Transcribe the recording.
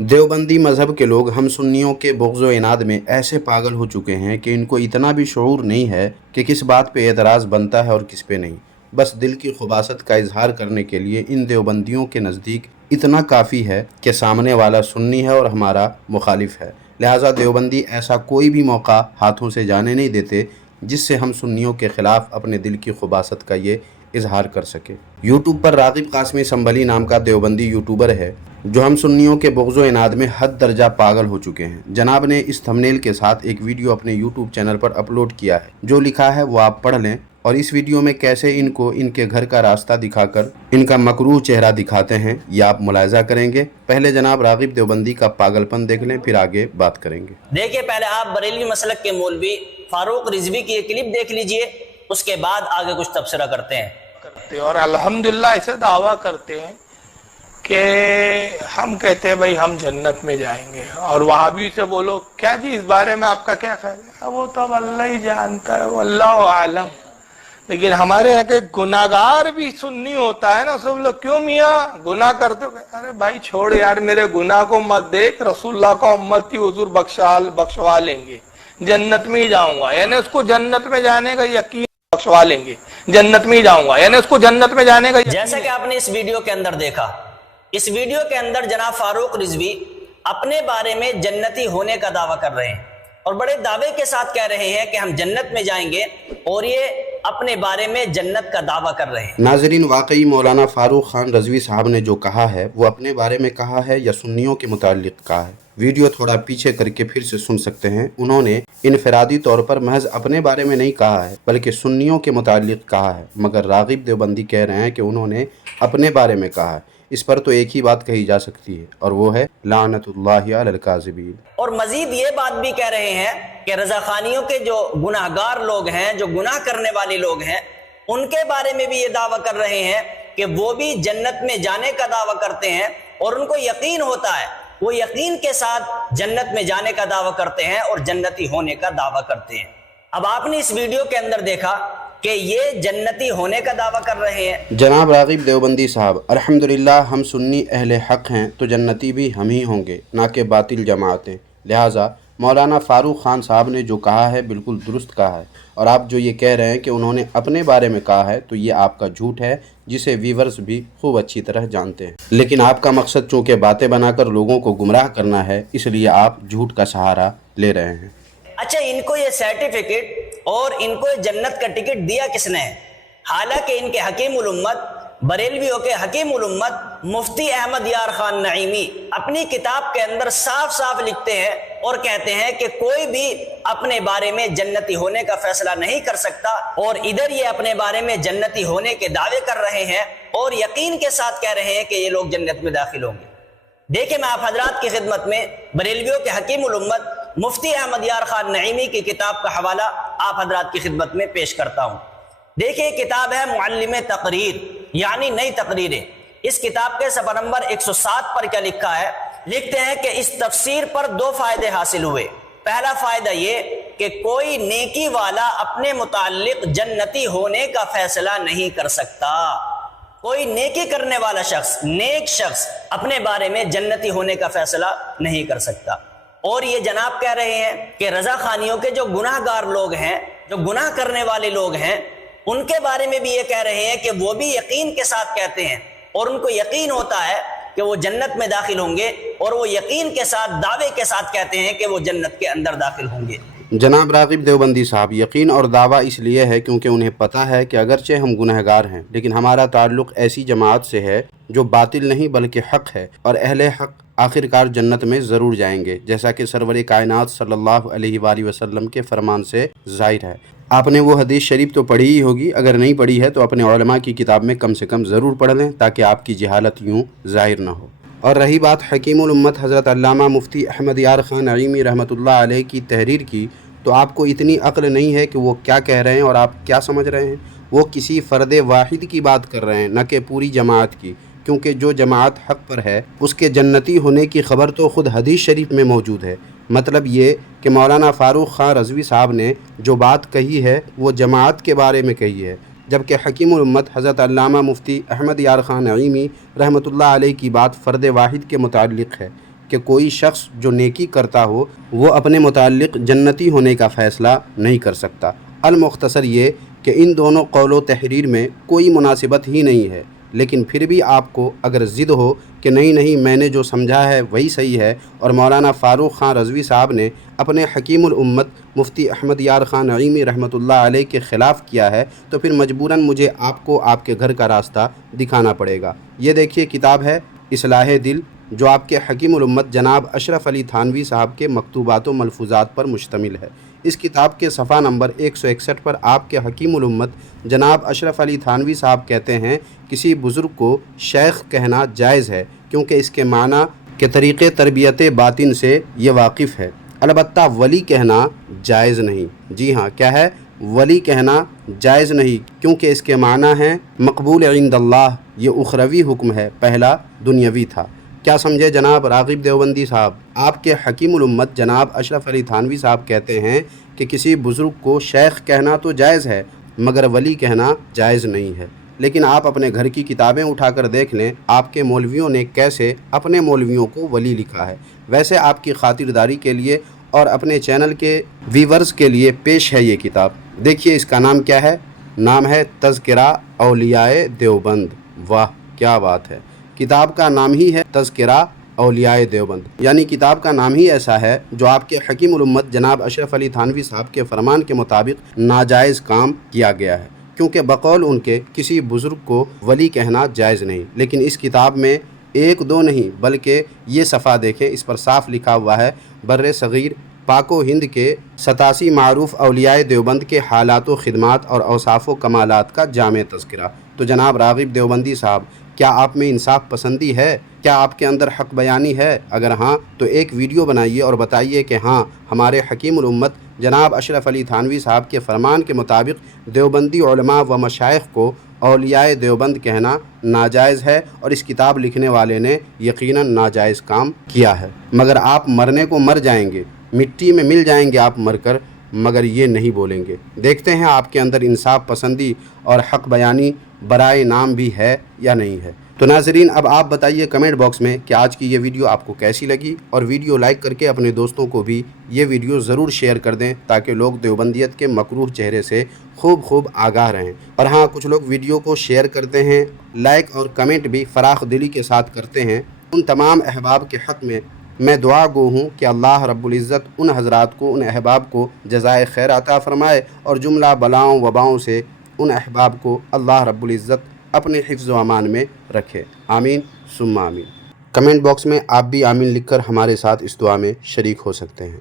دیوبندی مذہب کے لوگ ہم سنیوں کے بغض و عناد میں ایسے پاگل ہو چکے ہیں کہ ان کو اتنا بھی شعور نہیں ہے کہ کس بات پہ اعتراض بنتا ہے اور کس پہ نہیں۔ بس دل کی خباثت کا اظہار کرنے کے لیے ان دیوبندیوں کے نزدیک اتنا کافی ہے کہ سامنے والا سنی ہے اور ہمارا مخالف ہے، لہٰذا دیوبندی ایسا کوئی بھی موقع ہاتھوں سے جانے نہیں دیتے جس سے ہم سنیوں کے خلاف اپنے دل کی خباثت کا یہ اظہار کر سکے۔ یوٹیوب پر راغب قاسمی سنبھلی نام کا دیوبندی یوٹیوبر ہے جو ہم سنیوں کے بغض و عناد میں حد درجہ پاگل ہو چکے ہیں۔ جناب نے اس تھمبنیل کے ساتھ ایک ویڈیو اپنے یوٹیوب چینل پر اپلوڈ کیا ہے، جو لکھا ہے وہ آپ پڑھ لیں، اور اس ویڈیو میں کیسے ان کو ان کے گھر کا راستہ دکھا کر ان کا مکروہ چہرہ دکھاتے ہیں یہ آپ ملاحظہ کریں گے۔ پہلے جناب راغب دیوبندی کا پاگل پن دیکھ لیں، پھر آگے بات کریں گے۔ دیکھیں، پہلے آپ بریلوی مسلک کے مولوی فاروق رضوی کی یہ کلپ دیکھ لیجئے، اس کے بعد آگے کچھ تبصرہ کرتے ہیں۔ اور الحمدللہ اسے دعویٰ کرتے ہیں کہ ہم کہتے ہیں بھائی ہم جنت میں جائیں گے، اور وہابی سے بولو کیا جی اس بارے میں آپ کا کیا خیال ہے؟ وہ تو اب اللہ ہی جانتا ہے، واللہ عالم۔ لیکن ہمارے یہاں کے گناہگار بھی سنی ہوتا ہے نا، سب لوگ کیوں میاں گناہ کرتے ہو؟ ارے بھائی چھوڑ یار، میرے گناہ کو مت دیکھ، رسول اللہ کا امتی حضور بخشوا لیں گے، جنت میں ہی جاؤں گا، یعنی اس کو جنت میں جانے کا یقین، بخشوا لیں گے جنت میں ہی جاؤں گا، یعنی اس کو جنت میں جانے کا یقین۔ جیسا کہ آپ نے اس ویڈیو کے اندر دیکھا، اس ویڈیو کے اندر جناب فاروق رضوی اپنے بارے میں جنتی ہونے کا دعویٰ کر رہے ہیں، اور بڑے دعوے کے ساتھ کہہ رہے ہیں کہ ہم جنت میں جائیں گے، اور یہ اپنے بارے میں جنت کا دعویٰ کر رہے ہیں۔ ناظرین، واقعی مولانا فاروق خان رضوی صاحب نے جو کہا ہے وہ اپنے بارے میں کہا ہے یا سنیوں کے متعلق کہا ہے؟ ویڈیو تھوڑا پیچھے کر کے پھر سے سن سکتے ہیں۔ انہوں نے انفرادی طور پر محض اپنے بارے میں نہیں کہا ہے بلکہ سنیوں کے متعلق کہا ہے، مگر راغب دیوبندی کہہ رہے ہیں کہ انہوں نے اپنے بارے میں کہا ہے۔ اس پر تو ایک ہی بات کہی جا سکتی ہے، اور وہ ہے لعنت اللہ علی الکاذبین۔ اور مزید یہ بات بھی کہہ رہے ہیں کہ رضا خانیوں کے جو گناہگار لوگ ہیں، جو گناہ کرنے والے لوگ ہیں، ان کے بارے میں بھی یہ دعویٰ کر رہے ہیں کہ وہ بھی جنت میں جانے کا دعویٰ کرتے ہیں، اور ان کو یقین ہوتا ہے، وہ یقین کے ساتھ جنت میں جانے کا دعویٰ کرتے ہیں اور جنتی ہونے کا دعویٰ کرتے ہیں۔ اب آپ نے اس ویڈیو کے اندر دیکھا کہ یہ جنتی ہونے کا دعویٰ کر رہے ہیں۔ جناب راغب دیوبندی صاحب، الحمدللہ ہم سنی اہل حق ہیں تو جنتی بھی ہم ہی ہوں گے، نہ کہ باطل جماعتیں۔ لہٰذا مولانا فاروق خان صاحب نے جو کہا ہے بالکل درست کہا ہے، اور آپ جو یہ کہہ رہے ہیں کہ انہوں نے اپنے بارے میں کہا ہے تو یہ آپ کا جھوٹ ہے، جسے ویورز بھی خوب اچھی طرح جانتے ہیں۔ لیکن آپ کا مقصد چونکہ باتیں بنا کر لوگوں کو گمراہ کرنا ہے، اس لیے آپ جھوٹ کا سہارا لے رہے ہیں۔ اچھا، ان کو یہ سرٹیفکیٹ اور ان کو جنت کا ٹکٹ دیا کس نے ہے؟ حالانکہ ان کے حکیم الامت، بریلویوں کے حکیم الامت مفتی احمد یار خان نعیمی اپنی کتاب کے اندر صاف صاف لکھتے ہیں اور کہتے ہیں کہ کوئی بھی اپنے بارے میں جنتی ہونے کا فیصلہ نہیں کر سکتا، اور ادھر یہ اپنے بارے میں جنتی ہونے کے دعوے کر رہے ہیں اور یقین کے ساتھ کہہ رہے ہیں کہ یہ لوگ جنت میں داخل ہوں گے۔ دیکھیں، میں آپ حضرات کی خدمت میں بریلویوں کے حکیم الامت مفتی احمد یار خان نعیمی کی کتاب کا حوالہ آپ حضرات کی خدمت میں پیش کرتا ہوں۔ دیکھیں، کتاب ہے معلم تقریر، یعنی نئی تقریریں۔ اس کتاب کے صفحہ نمبر 107 پر کیا لکھا ہے؟ لکھتے ہیں کہ اس تفسیر پر 2 فائدے حاصل ہوئے۔ پہلا فائدہ یہ کہ کوئی نیکی والا اپنے متعلق جنتی ہونے کا فیصلہ نہیں کر سکتا۔ کوئی نیکی کرنے والا شخص، نیک شخص اپنے بارے میں جنتی ہونے کا فیصلہ نہیں کر سکتا۔ اور یہ جناب کہہ رہے ہیں کہ رضا خانیوں کے جو گناہ گار لوگ ہیں، جو گناہ کرنے والے لوگ ہیں، ان کے بارے میں بھی یہ کہہ رہے ہیں کہ وہ بھی یقین کے ساتھ کہتے ہیں، اور ان کو یقین ہوتا ہے کہ وہ جنت میں داخل ہوں گے، اور وہ یقین کے ساتھ، دعوے کے ساتھ کہتے ہیں کہ وہ جنت کے اندر داخل ہوں گے۔ جناب راغب دیوبندی صاحب، یقین اور دعویٰ اس لیے ہے کیونکہ انہیں پتہ ہے کہ اگرچہ ہم گنہگار ہیں لیکن ہمارا تعلق ایسی جماعت سے ہے جو باطل نہیں بلکہ حق ہے، اور اہل حق آخرکار جنت میں ضرور جائیں گے، جیسا کہ سرور کائنات صلی اللہ علیہ وآلہ وسلم کے فرمان سے ظاہر ہے۔ آپ نے وہ حدیث شریف تو پڑھی ہی ہوگی، اگر نہیں پڑھی ہے تو اپنے علماء کی کتاب میں کم سے کم ضرور پڑھ لیں تاکہ آپ کی جہالت یوں ظاہر نہ ہو۔ اور رہی بات حکیم الامت حضرت علامہ مفتی احمد یار خان نعیمی رحمۃ اللہ علیہ کی تحریر کی، تو آپ کو اتنی عقل نہیں ہے کہ وہ کیا کہہ رہے ہیں اور آپ کیا سمجھ رہے ہیں۔ وہ کسی فرد واحد کی بات کر رہے ہیں، نہ کہ پوری جماعت کی، کیونکہ جو جماعت حق پر ہے اس کے جنتی ہونے کی خبر تو خود حدیث شریف میں موجود ہے۔ مطلب یہ کہ مولانا فاروق خان رضوی صاحب نے جو بات کہی ہے وہ جماعت کے بارے میں کہی ہے، جبکہ حکیم الامت حضرت علامہ مفتی احمد یار خان نعیمی رحمۃ اللہ علیہ کی بات فرد واحد کے متعلق ہے۔ کہ کوئی شخص جو نیکی کرتا ہو وہ اپنے متعلق جنتی ہونے کا فیصلہ نہیں کر سکتا۔ المختصر یہ کہ ان دونوں قول و تحریر میں کوئی مناسبت ہی نہیں ہے، لیکن پھر بھی آپ کو اگر ضد ہو کہ نہیں میں نے جو سمجھا ہے وہی صحیح ہے اور مولانا فاروق خان رضوی صاحب نے اپنے حکیم الامت مفتی احمد یار خان نعیمی رحمۃ اللہ علیہ کے خلاف کیا ہے، تو پھر مجبوراً مجھے آپ کو آپ کے گھر کا راستہ دکھانا پڑے گا۔ یہ دیکھیے کتاب ہے اصلاح دل، جو آپ کے حکیم الامت جناب اشرف علی تھانوی صاحب کے مکتوبات و ملفوظات پر مشتمل ہے۔ اس کتاب کے صفحہ نمبر 161 پر آپ کے حکیم الامت جناب اشرف علی تھانوی صاحب کہتے ہیں کسی بزرگ کو شیخ کہنا جائز ہے کیونکہ اس کے معنی کے طریقے تربیت باطن سے یہ واقف ہے، البتہ ولی کہنا جائز نہیں۔ جی ہاں، کیا ہے؟ ولی کہنا جائز نہیں، کیونکہ اس کے معنی ہیں مقبول عند اللہ، یہ اخروی حکم ہے، پہلا دنیاوی تھا۔ کیا سمجھے جناب راغب دیوبندی صاحب؟ آپ کے حکیم الامت جناب اشرف علی تھانوی صاحب کہتے ہیں کہ کسی بزرگ کو شیخ کہنا تو جائز ہے مگر ولی کہنا جائز نہیں ہے۔ لیکن آپ اپنے گھر کی کتابیں اٹھا کر دیکھ لیں آپ کے مولویوں نے کیسے اپنے مولویوں کو ولی لکھا ہے۔ ویسے آپ کی خاطرداری کے لیے اور اپنے چینل کے ویورز کے لیے پیش ہے یہ کتاب۔ دیکھیے اس کا نام کیا ہے؟ نام ہے تذکرہ اولیاء دیوبند۔ واہ کیا بات ہے! کتاب کا نام ہی ہے تذکرہ اولیاء دیوبند، یعنی کتاب کا نام ہی ایسا ہے جو آپ کے حکیم الامت جناب اشرف علی تھانوی صاحب کے فرمان کے مطابق ناجائز کام کیا گیا ہے، کیونکہ بقول ان کے کسی بزرگ کو ولی کہنا جائز نہیں۔ لیکن اس کتاب میں ایک دو نہیں بلکہ یہ صفحہ دیکھیں، اس پر صاف لکھا ہوا ہے بر صغیر پاک و ہند کے 87 معروف اولیاء دیوبند کے حالات و خدمات اور اوصاف و کمالات کا جامع تذکرہ۔ تو جناب راغب دیوبندی صاحب، کیا آپ میں انصاف پسندی ہے؟ کیا آپ کے اندر حق بیانی ہے؟ اگر ہاں تو ایک ویڈیو بنائیے اور بتائیے کہ ہاں ہمارے حکیم الامت جناب اشرف علی تھانوی صاحب کے فرمان کے مطابق دیوبندی علماء و مشائخ کو اولیاء دیوبند کہنا ناجائز ہے اور اس کتاب لکھنے والے نے یقیناً ناجائز کام کیا ہے۔ مگر آپ مرنے کو مر جائیں گے، مٹی میں مل جائیں گے آپ مر کر، مگر یہ نہیں بولیں گے۔ دیکھتے ہیں آپ کے اندر انصاف پسندی اور حق بیانی برائے نام بھی ہے یا نہیں ہے۔ تو ناظرین، اب آپ بتائیے کمنٹ باکس میں کہ آج کی یہ ویڈیو آپ کو کیسی لگی، اور ویڈیو لائک کر کے اپنے دوستوں کو بھی یہ ویڈیو ضرور شیئر کر دیں تاکہ لوگ دیوبندیت کے مکروہ چہرے سے خوب آگاہ رہیں۔ اور ہاں، کچھ لوگ ویڈیو کو شیئر کرتے ہیں، لائک اور کمنٹ بھی فراخ دلی کے ساتھ کرتے ہیں۔ ان تمام احباب کے حق میں دعا گو ہوں کہ اللہ رب العزت ان حضرات کو، ان احباب کو جزائے خیر عطا فرمائے اور جملہ بلاؤں وباؤں سے ان احباب کو اللہ رب العزت اپنے حفظ و امان میں رکھے۔ آمین ثم آمین۔ کمنٹ باکس میں آپ بھی آمین لکھ کر ہمارے ساتھ اس دعا میں شریک ہو سکتے ہیں۔